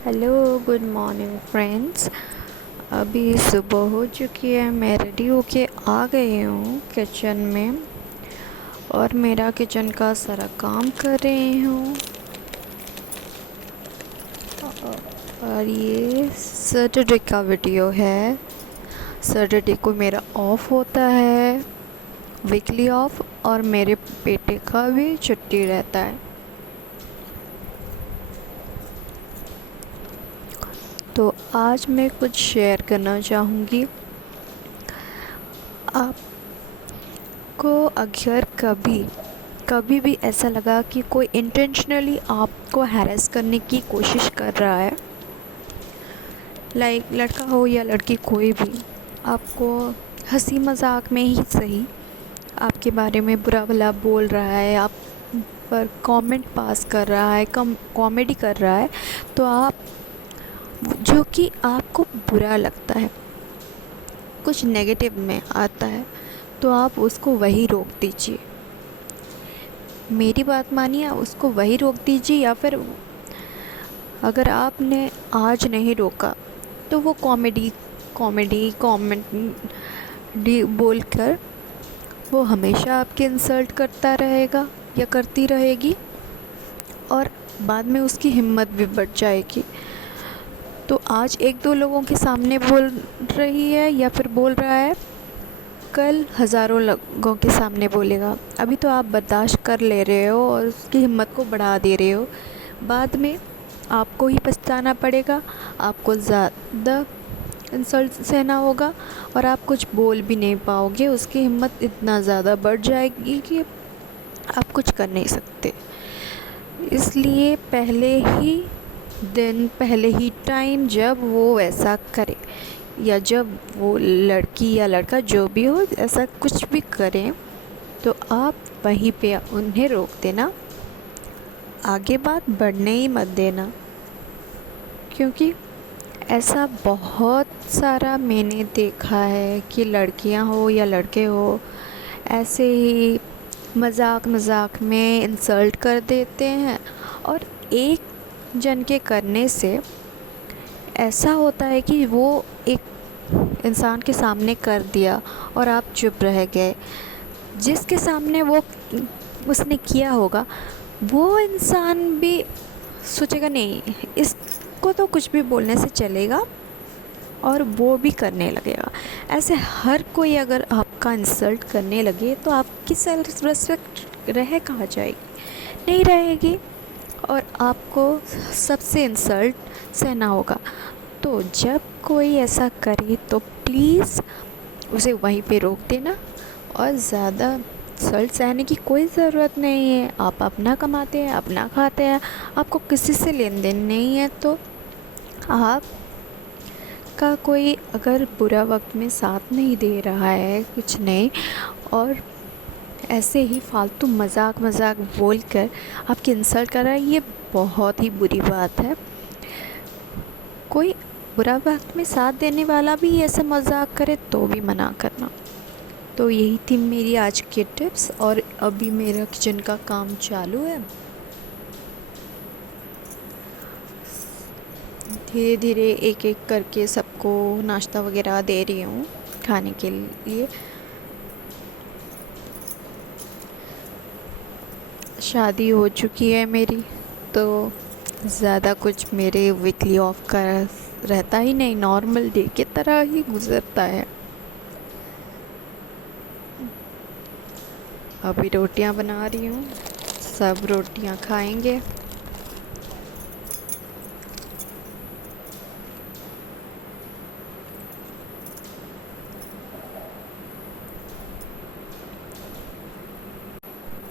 Hello, good morning friends. अभी सुबह हो चुकी है, मैं रेडी होके आ गई हूँ किचन में और मेरा किचन का सारा काम कर रही हूँ। और ये सैटरडे का वीडियो है। सैटरडे को मेरा ऑफ होता है, वीकली ऑफ, और मेरे बेटे का भी छुट्टी रहता है। तो आज मैं कुछ शेयर करना चाहूँगी। आपको अगर कभी भी ऐसा लगा कि कोई इंटेंशनली आपको हैरेस करने की कोशिश कर रहा है, लाइक लड़का हो या लड़की, कोई भी आपको हंसी मजाक में ही सही आपके बारे में बुरा भला बोल रहा है, आप पर कमेंट पास कर रहा है, कॉमेडी कर रहा है, तो आप जो कि आपको बुरा लगता है, कुछ नेगेटिव में आता है, तो आप उसको वही रोक दीजिए। मेरी बात मानिए, उसको वही रोक दीजिए, या फिर अगर आपने आज नहीं रोका तो वो कॉमेडी बोलकर वो हमेशा आपके इंसल्ट करता रहेगा या करती रहेगी, और बाद में उसकी हिम्मत भी बढ़ जाएगी। तो आज एक दो लोगों के सामने बोल रही है या फिर बोल रहा है, कल हज़ारों लोगों के सामने बोलेगा। अभी तो आप बर्दाश्त कर ले रहे हो और उसकी हिम्मत को बढ़ा दे रहे हो, बाद में आपको ही पछताना पड़ेगा, आपको ज़्यादा इंसल्ट सहना होगा और आप कुछ बोल भी नहीं पाओगे। उसकी हिम्मत इतना ज़्यादा बढ़ जाएगी कि आप कुछ कर नहीं सकते। इसलिए पहले ही टाइम जब वो वैसा करे, या जब वो लड़की या लड़का जो भी हो ऐसा कुछ भी करें, तो आप वहीं पे उन्हें रोक देना, आगे बात बढ़ने ही मत देना। क्योंकि ऐसा बहुत सारा मैंने देखा है कि लड़कियां हो या लड़के हो, ऐसे ही मजाक में इंसल्ट कर देते हैं, और एक जन के करने से ऐसा होता है कि वो एक इंसान के सामने कर दिया और आप चुप रह गए। जिसके सामने वो उसने किया होगा, वो इंसान भी सोचेगा नहीं, इसको तो कुछ भी बोलने से चलेगा, और वो भी करने लगेगा। ऐसे हर कोई अगर आपका इंसल्ट करने लगे तो आपकी सेल्फ रिस्पेक्ट रह कहाँ जाएगी? नहीं रहेगी, और आपको सबसे इंसल्ट सहना होगा। तो जब कोई ऐसा करे तो प्लीज़ उसे वहीं पे रोक देना, और ज़्यादा इंसल्ट सहने की कोई ज़रूरत नहीं है। आप अपना कमाते हैं, अपना खाते हैं, आपको किसी से लेन देन नहीं है। तो आप का कोई अगर बुरा वक्त में साथ नहीं दे रहा है, कुछ नहीं, और ऐसे ही फालतू मजाक बोल कर आपकी इंसल्ट कर रहा है, ये बहुत ही बुरी बात है। कोई बुरा वक्त में साथ देने वाला भी ऐसे मजाक करे तो भी मना करना। तो यही थी मेरी आज की टिप्स, और अभी मेरा किचन का काम चालू है। धीरे धीरे एक एक करके सबको नाश्ता वगैरह दे रही हूँ खाने के लिए। शादी हो चुकी है मेरी, तो ज़्यादा कुछ मेरे वीकली ऑफ का रहता ही नहीं, नॉर्मल डे की तरह ही गुजरता है। अभी रोटियां बना रही हूँ, सब रोटियां खाएंगे।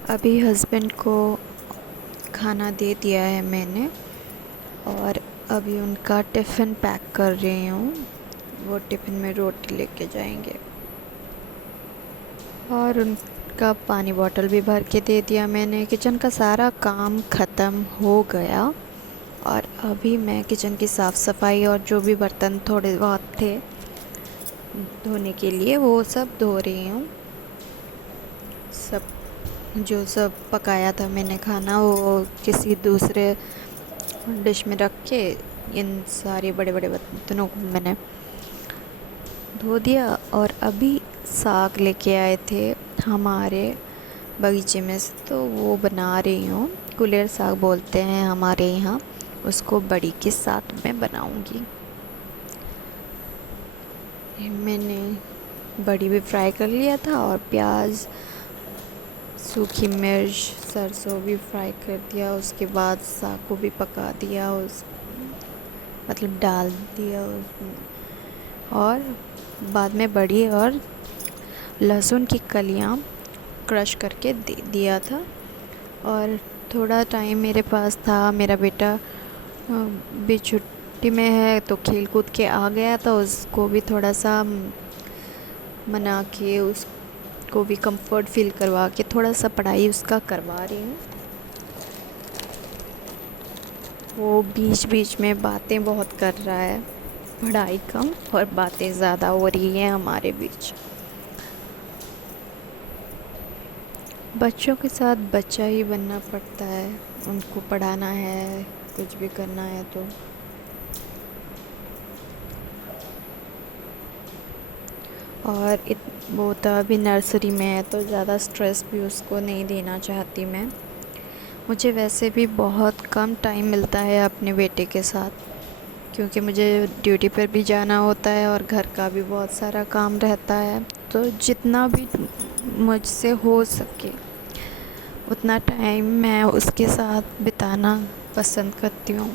अभी हस्बैंड को खाना दे दिया है मैंने, और अभी उनका टिफ़िन पैक कर रही हूँ। वो टिफ़िन में रोटी लेके जाएंगे, और उनका पानी बॉटल भी भर के दे दिया मैंने। किचन का सारा काम ख़त्म हो गया, और अभी मैं किचन की साफ़ सफाई और जो भी बर्तन थोड़े बहुत थे धोने के लिए, वो सब धो रही हूँ। सब पकाया था मैंने खाना, वो किसी दूसरे डिश में रख के इन सारे बड़े बड़े बर्तनों को मैंने धो दिया। और अभी साग लेके आए थे हमारे बगीचे में से, तो वो बना रही हूँ। कुलेर साग बोलते हैं हमारे यहाँ, उसको बड़ी के साथ में बनाऊँगी। मैंने बड़ी भी फ्राई कर लिया था और प्याज, सूखी मिर्च, सरसों भी फ्राई कर दिया। उसके बाद साग को भी पका दिया, उस मतलब डाल दिया उसमें। और बाद में बड़ी और लहसुन की कलियां क्रश करके दे दिया था। और थोड़ा टाइम मेरे पास था, मेरा बेटा भी छुट्टी में है तो खेल कूद के आ गया था, उसको भी थोड़ा सा मना के, उसको भी कंफर्ट फील करवा के थोड़ा सा पढ़ाई उसका करवा रही हूँ। वो बीच बीच में बातें बहुत कर रहा है, पढ़ाई कम और बातें ज़्यादा हो रही हैं हमारे बीच। बच्चों के साथ बच्चा ही बनना पड़ता है, उनको पढ़ाना है, कुछ भी करना है तो। और वो तो अभी नर्सरी में है तो ज़्यादा स्ट्रेस भी उसको नहीं देना चाहती मैं। मुझे वैसे भी बहुत कम टाइम मिलता है अपने बेटे के साथ, क्योंकि मुझे ड्यूटी पर भी जाना होता है और घर का भी बहुत सारा काम रहता है। तो जितना भी मुझसे हो सके उतना टाइम मैं उसके साथ बिताना पसंद करती हूँ।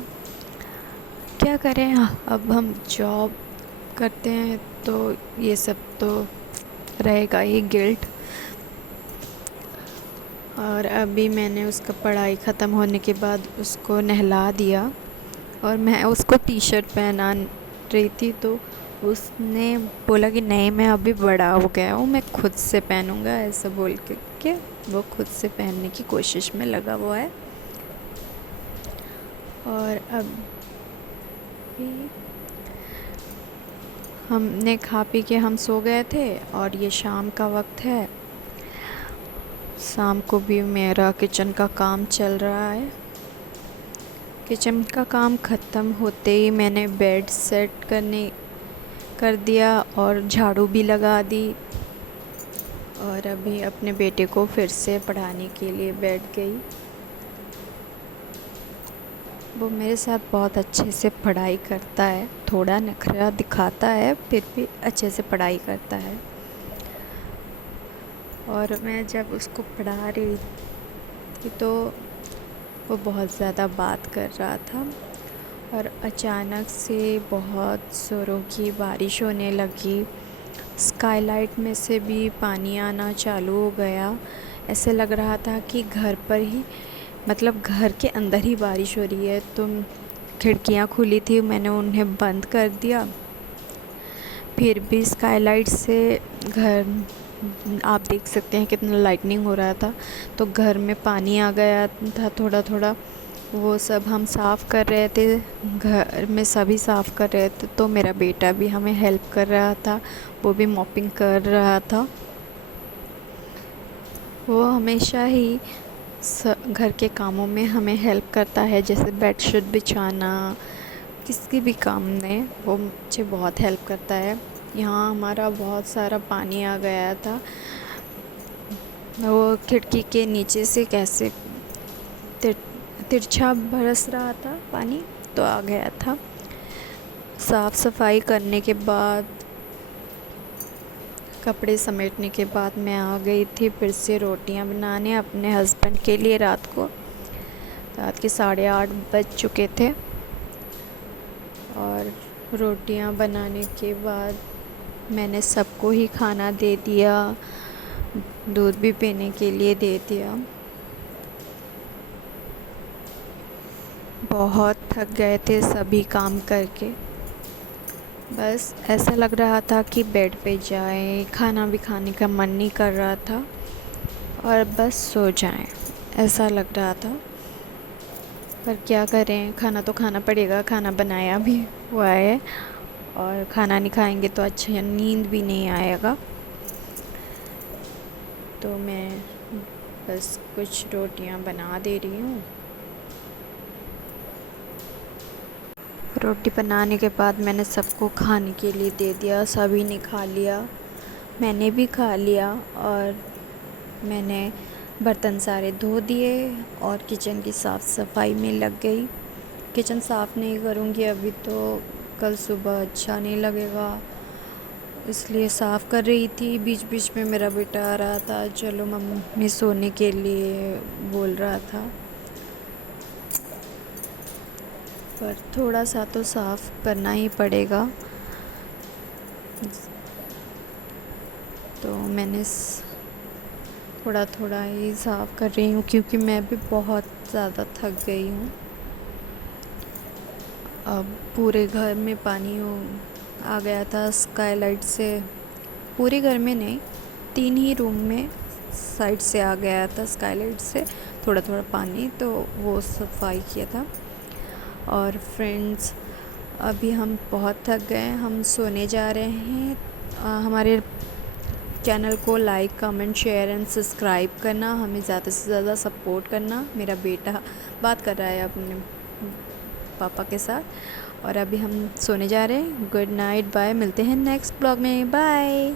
क्या करें, अब हम जॉब करते हैं तो ये सब तो रहेगा ही, गिल्ट। और अभी मैंने उसका पढ़ाई ख़त्म होने के बाद उसको नहला दिया और मैं उसको टी शर्ट पहना रही थी, तो उसने बोला कि नहीं मैं अभी बड़ा हो गया हूँ, मैं खुद से पहनूँगा, ऐसा बोल के वो खुद से पहनने की कोशिश में लगा हुआ है। और अब भी हमने खा पी के हम सो गए थे और ये शाम का वक्त है। शाम को भी मेरा किचन का काम चल रहा है। किचन का काम ख़त्म होते ही मैंने बेड सेट कर दिया और झाड़ू भी लगा दी। और अभी अपने बेटे को फिर से पढ़ाने के लिए बैठ गई। वो मेरे साथ बहुत अच्छे से पढ़ाई करता है, थोड़ा नखरा दिखाता है फिर भी अच्छे से पढ़ाई करता है। और मैं जब उसको पढ़ा रही थी तो वो बहुत ज़्यादा बात कर रहा था और अचानक से बहुत ज़ोरों की बारिश होने लगी। स्काईलाइट में से भी पानी आना चालू हो गया। ऐसे लग रहा था कि घर पर ही, मतलब घर के अंदर ही बारिश हो रही है। तो खिड़कियाँ खुली थी, मैंने उन्हें बंद कर दिया। फिर भी स्काईलाइट से घर, आप देख सकते हैं कितना लाइटनिंग हो रहा था, तो घर में पानी आ गया था थोड़ा थोड़ा। वो सब हम साफ़ कर रहे थे, घर में सभी साफ़ कर रहे थे, तो मेरा बेटा भी हमें हेल्प कर रहा था, वो भी मॉपिंग कर रहा था। वो हमेशा ही घर के कामों में हमें हेल्प करता है, जैसे बेडशीट बिछाना, किसी भी काम में वो मुझे बहुत हेल्प करता है। यहाँ हमारा बहुत सारा पानी आ गया था, वो खिड़की के नीचे से कैसे तिरछा बरस रहा था पानी, तो आ गया था। साफ़ सफाई करने के बाद, कपड़े समेटने के बाद मैं आ गई थी फिर से रोटियां बनाने अपने हस्बैंड के लिए। रात के 8:30 बज चुके थे और रोटियां बनाने के बाद मैंने सबको ही खाना दे दिया, दूध भी पीने के लिए दे दिया। बहुत थक गए थे सभी काम करके, बस ऐसा लग रहा था कि बेड पे जाएं, खाना भी खाने का मन नहीं कर रहा था और बस सो जाएं, ऐसा लग रहा था। पर क्या करें, खाना तो खाना पड़ेगा, खाना बनाया भी हुआ है और खाना नहीं खाएंगे तो अच्छा नींद भी नहीं आएगा। तो मैं बस कुछ रोटियां बना दे रही हूँ। रोटी बनाने के बाद मैंने सबको खाने के लिए दे दिया, सभी ने खा लिया, मैंने भी खा लिया और मैंने बर्तन सारे धो दिए और किचन की साफ़ सफाई में लग गई। किचन साफ़ नहीं करूँगी अभी तो कल सुबह अच्छा नहीं लगेगा, इसलिए साफ़ कर रही थी। बीच बीच में मेरा बेटा आ रहा था, चलो मम्मी सोने के लिए बोल रहा था, पर थोड़ा सा तो साफ़ करना ही पड़ेगा। तो मैंने थोड़ा थोड़ा ही साफ़ कर रही हूँ क्योंकि मैं भी बहुत ज़्यादा थक गई हूँ। अब पूरे घर में पानी आ गया था स्काईलाइट से, पूरे घर में नहीं, 3 ही रूम में साइड से आ गया था स्काईलाइट से थोड़ा थोड़ा पानी, तो वो सफाई किया था। और फ्रेंड्स, अभी हम बहुत थक गए, हम सोने जा रहे हैं। हमारे चैनल को like, comment, share and subscribe करना, हमें ज़्यादा से ज़्यादा सपोर्ट करना। मेरा बेटा बात कर रहा है अपने पापा के साथ और अभी हम सोने जा रहे हैं। गुड नाइट, बाय, मिलते हैं नेक्स्ट ब्लॉग में, बाय।